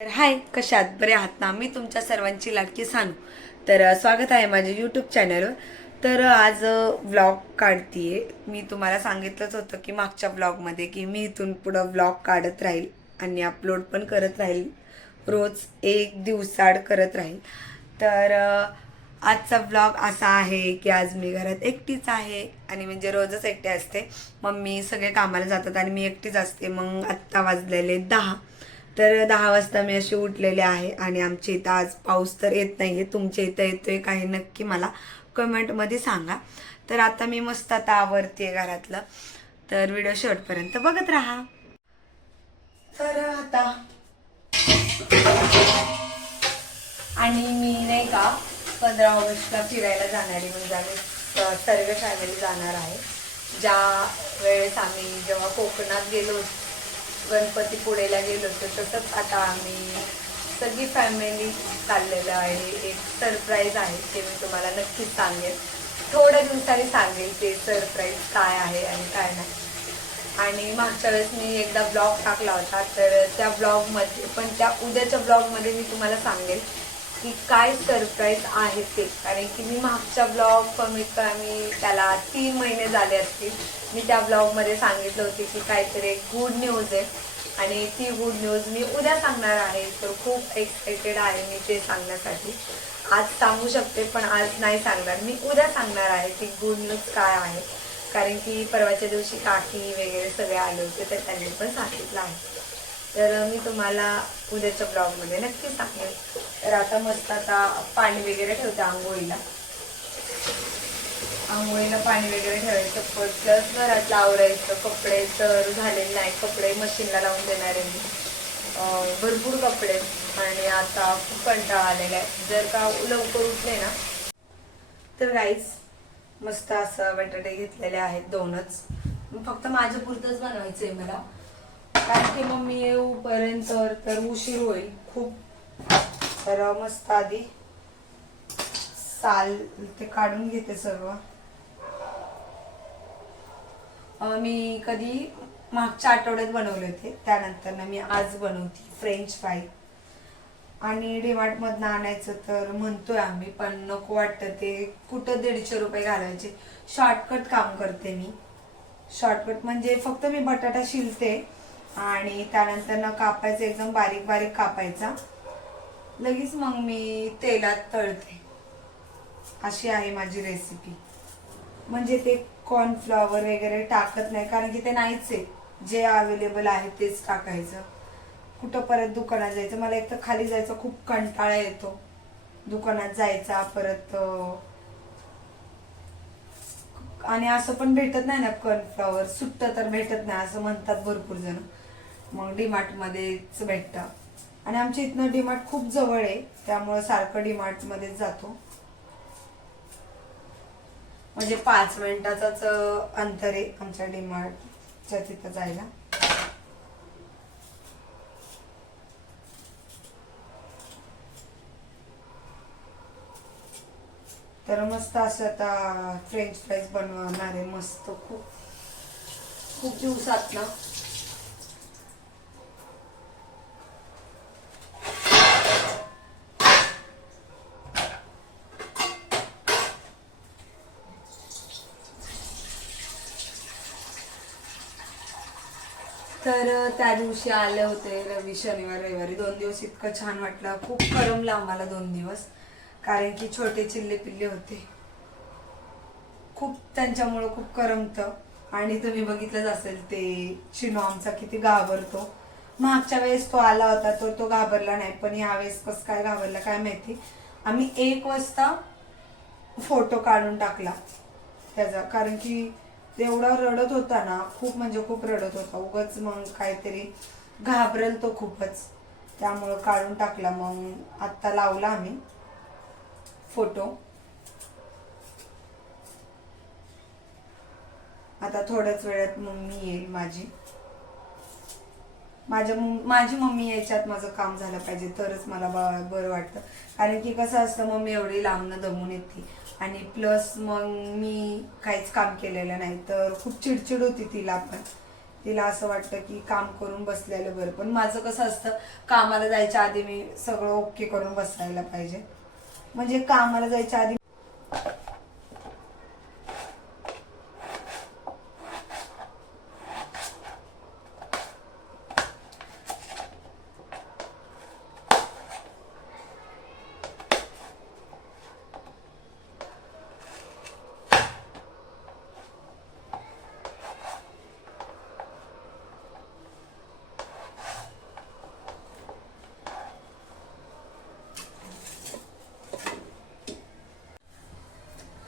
तर हाय, कशात बरे आहात ना? मी तुमच्या सर्वांची लाडकी सानू. तर स्वागत आहे माझ्या यूट्यूब चॅनलवर. तर आज व्लॉग काढतीये. मी तुम्हाला सांगितलंच होतं की मागच्या व्लॉगमध्ये की मी इथून पुढं व्लॉग काढत राहील आणि अपलोड पण करत राहील. रोज एक दिवसाआड करत राहील. तर आजचा व्लॉग असा आहे की आज मी घरात एकटीच आहे आणि म्हणजे रोजच एकटे असते. मम्मी सगळे कामाला जातात आणि मी एकटीच असते. मग आत्ता वाजलेले 10. तर 10 वाजता मी अशी उठलेले आहे आणि आमच्या इथं आज पाऊस तर येत नाहीये. तुमच्या इथं येतोय काही नक्की मला कमेंटमध्ये सांगा. तर आता मी मस्त आता आवरतीये घरातलं. तर व्हिडिओ शेवटपर्यंत बघत राहा. तर आता आणि मी नाही का 15 ऑगस्टला फिरायला जाणार आहे. म्हणजे आम्ही सर्व फॅमिली जाणार आहे. ज्या वेळेस आम्ही जेव्हा कोकणात गेलो गणपतीपुळेला गेलो होतो तसंच आता आम्ही सगळी फॅमिली चाललेलं आहे. एक सरप्राईज आहे ते मी तुम्हाला नक्कीच सांगेल. थोड्या दिवसांनी सांगेल ते सरप्राईज काय आहे आणि काय नाही. आणि मागच्या वेळेस मी एकदा ब्लॉग टाकला होता तर त्या ब्लॉगमध्ये पण त्या उद्याच्या ब्लॉगमध्ये मी तुम्हाला सांगेल की काय सरप्राईज आहे ते. कारण की मी मागच्या ब्लॉग कमीत कमी त्याला 3 महिने झाले असतील. मी त्या ब्लॉगमध्ये सांगितलं होते की काहीतरी एक गुड न्यूज आहे आणि ती गुड न्यूज मी उद्या सांगणार आहे. तर खूप एक्साइटेड आहे मी ते सांगण्यासाठी. आज सांगू शकते पण आज नाही सांगणार. मी उद्या सांगणार आहे ती गुड न्यूज काय आहे. कारण की परवाच्या दिवशी काकी वगैरे सगळे आले होते तर त्यांनी पण सांगितलं आहे. तर मी तुम्हाला उद्याच्या ब्लॉगमध्ये नक्की सांगेल. तर आता मस्त आता पाणी वगैरे ठेवते आंघोळीला. आंघोळीला पाणी वगैरे ठेवायचं. प्लस घरातलं आवरायचं. कपडे तर झालेले नाही. कपडे मशीनला लावून देणार आहे मी. भरपूर कपडे आणि आता खूप कंटाळा आलेला आहे. जर का लवकर उठले ना तर गाईज मस्त असं बटाटे घेतलेले आहेत 2च. फक्त माझ्या पुरतंच बनवायचं आहे मला. कारण की मम्मी येऊपर्यंत तर उशीर होईल खूप. तर मस्त आधी साल ते काढून घेते सर्व. मी कधी मागच्या आठवड्यात बनवले होते त्यानंतर ना मी आज बनवते फ्रेंच फ्राय. आणि डीमार्ट मधनं आणायचं तर म्हणतोय आम्ही पण नको वाटतं ते. कुठं 150 रुपये घालायचे. शॉर्टकट काम करते मी. शॉर्टकट म्हणजे फक्त मी बटाटा शिलते आणि त्यानंतर ना कापायचं एकदम बारीक बारीक कापायचा. लगेच मग मी तेलात तळते. अशी आहे माझी रेसिपी. म्हणजे ते कॉर्नफ्लॉवर वगैरे टाकत नाही कारण की ते नाहीच आहे. जे अवेलेबल आहे तेच टाकायचं. कुठं परत दुकानात जायचं. मला एक तर खाली जायचं खूप कंटाळा येतो. दुकानात जायचा परत आणि असं पण भेटत नाही ना कॉर्नफ्लॉवर. सुट्ट तर भेटत नाही असं म्हणतात भरपूर जण. मग डीमार्ट मध्येच भेटतं आणि आमच्या इथनं डीमार्ट खूप जवळ आहे त्यामुळे सारखं डीमार्ट मध्येच जातो. म्हणजे 5 मिनिटाचाच अंतर आहे आमच्या डीमार्टच्या तिथं जायला. तर मस्त असं आता फ्रेंच फ्राईज बनवणार आहे मस्त. खूप खूप दिवसात ना तर त्या दिवशी आले होते शनिवार रविवारी 2 दिवस. इतकं छान वाटलं. खूप करमलं आम्हाला 2 दिवस. कारण की छोटे चिल्ले पिल्ले होते. खूप त्यांच्यामुळं खूप करमतं. आणि तुम्ही बघितलंच असेल ते चिनो आमचा किती घाबरतो. मागच्या वेळेस तो आला होता तो घाबरला नाही पण यावेळेस कसं काय घाबरला काय माहिती. आम्ही 1 वाजता फोटो काढून टाकला त्याचा. कारण की एवढा रडत होता ना खूप म्हणजे खूप रडत होता. उगाच मग काहीतरी घाबरेल तो खूपच. त्यामुळं काढून टाकला. मग आत्ता लावला आम्ही फोटो. आता थोड्याच वेळात मम्मी येईल माझी. माझी मम्मी यायच्यात माझं काम झालं पाहिजे तरच मला बरं वाटतं. कारण की कसं असतं मम्मी एवढी लांबनं दमून येते आणि प्लस मग मी काहीच काम केलेलं नाही तर खूप चिडचिड होती तिला पण. तिला असं वाटतं की काम करून बसलेलं बरं, पण माझं कसं असतं, कामाला जायच्या आधी मी सगळं ओके करून बसायला पाहिजे. म्हणजे कामाला जायच्या आधी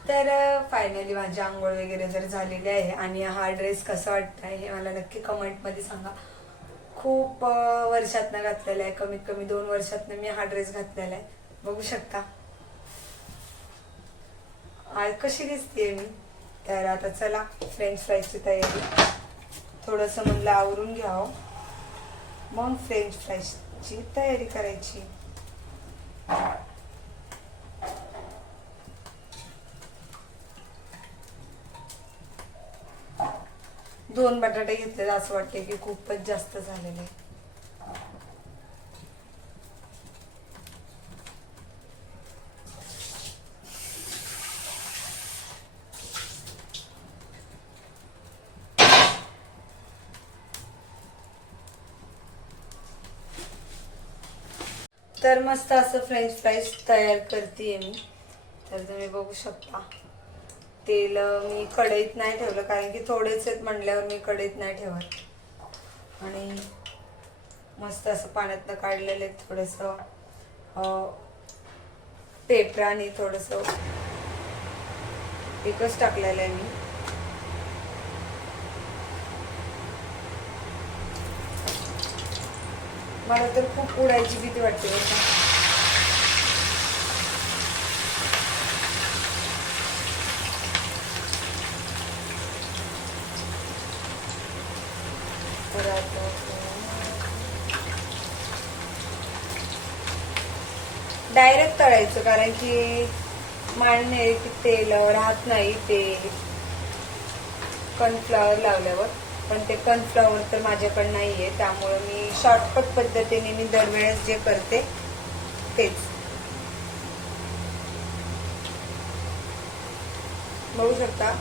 तर फायनली माझी आंघोळ वगैरे जर झालेली आहे आणि हा ड्रेस कसा वाटतंय हे मला नक्की कमेंटमध्ये सांगा. खूप वर्षातनं घातलेला आहे, कमीत कमी 2 वर्षातनं मी हा ड्रेस घातलेला आहे. बघू शकता आज कशी दिसते मी. तर आता चला फ्रेंच फ्राईजची तयारी. थोडंसं म्हणलं आवरून घ्यावं, मग फ्रेंच फ्राईजची तयारी करायची. 2 बटाटे घेतले, असं वाटते की खूपच जास्त झालेले. तर मस्त असं फ्रेंच फ्राईज तयार करते मी. तर तुम्ही बघू शकता. तेल मी कढईत नाही ठेवलं, कारण की थोडेच आहेत म्हणल्यावर मी कढईत नाही ठेवत. आणि मस्त असं पाण्यातनं काढलेलं आहे. थोडंसं पेपराने थोडंसं एकच टाकलेलं आहे मी. मला तर खूप उडायची भीती वाटते बरं. डायरेक्ट तळायचं, कारण की मान्य की तेल राहत नाही ते कॉर्नफ्लॉवर लावल्यावर. पण ते कॉर्नफ्लॉवर तर माझ्याकडे नाहीये, त्यामुळे मी शॉर्टकट पद्धतीने मी दरवेळेस जे करते तेच. बघू शकता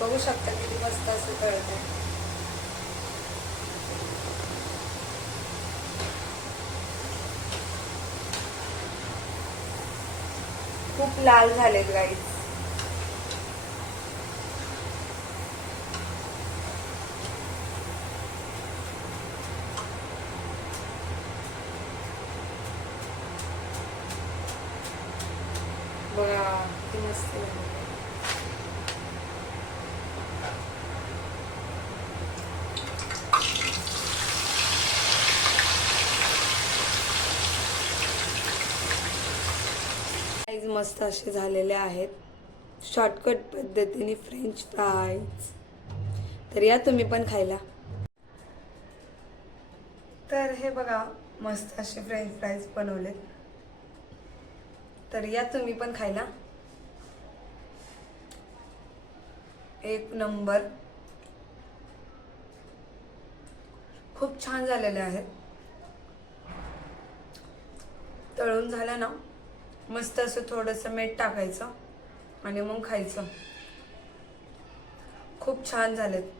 बघू शकता किती मस्त असं कळत आहे. खूप लाल झाले गाईस. बघा किती मस्त झाले. मस्त असे झालेले आहेत शॉर्टकट पद्धतीने फ्रेंच फ्राईज. तर या तुम्ही पण खायला. तर हे बघा मस्त असे फ्रेंच फ्राईज बनवले. तर या तुम्ही पण खायला. एक नंबर, खूप छान झालेले आहेत. तळून झालं ना, मस्त असं थोडंसं मीठ टाकायचं आणि मग खायचं. खूप छान झालेत.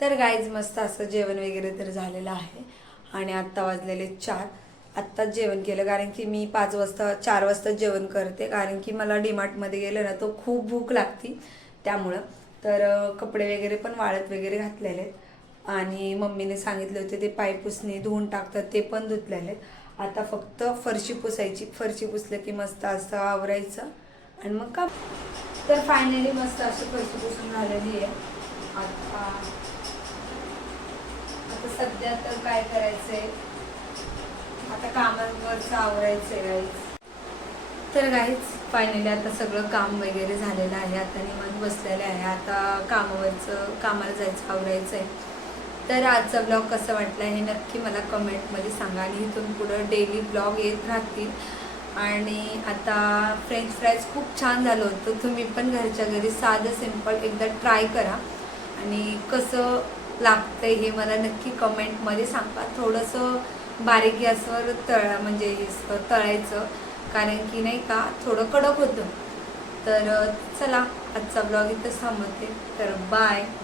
तर गाईज मस्त असं जेवण वगैरे तर झालेलं आहे आणि आत्ता वाजलेले 4. आत्ताच जेवण केलं कारण की मी 4 वाजता जेवण करते कारण की मला डीमार्टमध्ये गेलं ना तो खूप भूक लागती त्यामुळं. तर कपडे वगैरे पण वाळत वगैरे घातलेले आहेत आणि मम्मीने सांगितले होते ते पाय पुसणे धुवून टाकतात ते पण धुतलेले आहेत. आता फक्त फरशी पुसायची. फरशी पुसलं की मस्त असं आवरायचं आणि मग का. तर फायनली मस्त अशी फरशी पुसून झालेली आहे. आता सध्या तर काय करायचंय, आता कामावरचं आवरायचंय गाईज. तर गाईज फायनली आता सगळं काम वगैरे झालेलं आहे. आता निवांत बसलेलं आहे. आता कामाला जायचं आवरायचं आहे. तर आजचा ब्लॉग कसा वाटला हे नक्की मला कमेंटमध्ये सांगा आणि इथून पुढं डेली ब्लॉग येत राहतील. आणि आता फ्रेंच फ्राईज खूप छान झालं होतं. तुम्ही पण घरच्या घरी साधं सिंपल एकदा ट्राय करा आणि कसं लागतंय हे मला नक्की कमेंटमध्ये सांगा. थोडंसं बारीक गॅसवर म्हणजे तळायचं कारण की नाही का थोडं कडक होतं. तर चला आजचा ब्लॉग इथंच थांबवते. तर बाय.